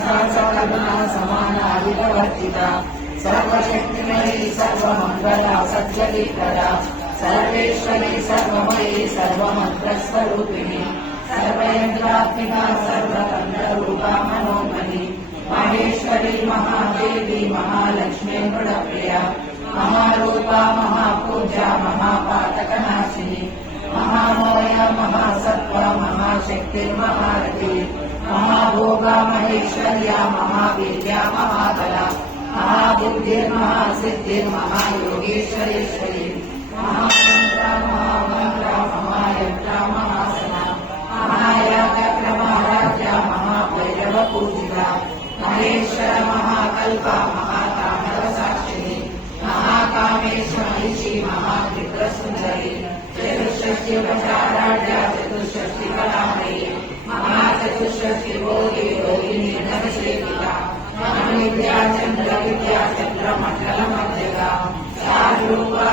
सकरुणा समाना विवर्तिता सर्वशक्तिमयी सर्वमंगला सज्जलीकरा सर्वेश्वरी सर्वमयी सर्वमंत्रस्वरूपिणी सर्वयंत्रात्मिका सर्वतंत्ररूपा मनोमयी महेश्वरी महादेवी महालक्ष्मी मृडप्रिया महारूपा महापूजा महापातकनाशिनी महामोया महासत्वा महाशक्तिर्महारथी महाभोगा महेश्वर्या महावीर्या महाबला महाबुद्धिर्महासिद्धिर्महायोगेश्वरेश्वरी महामंत्रा महामंत्रा महायंत्रा महासना महायागक्रमराज्या महाभैरव पूजिता महेश्वर महाकल्पा महातामरसाक्षिणी महाकामेश्वरी महात्रिपुरसुंदरी चतुष्षष्टिपचाराढ्या चतुष्षष्टिकलामयी महाचतुष्षष्टि भोगी योगिनी धनसेविका विद्या चंद्र मंडल मध्यगा चारूपा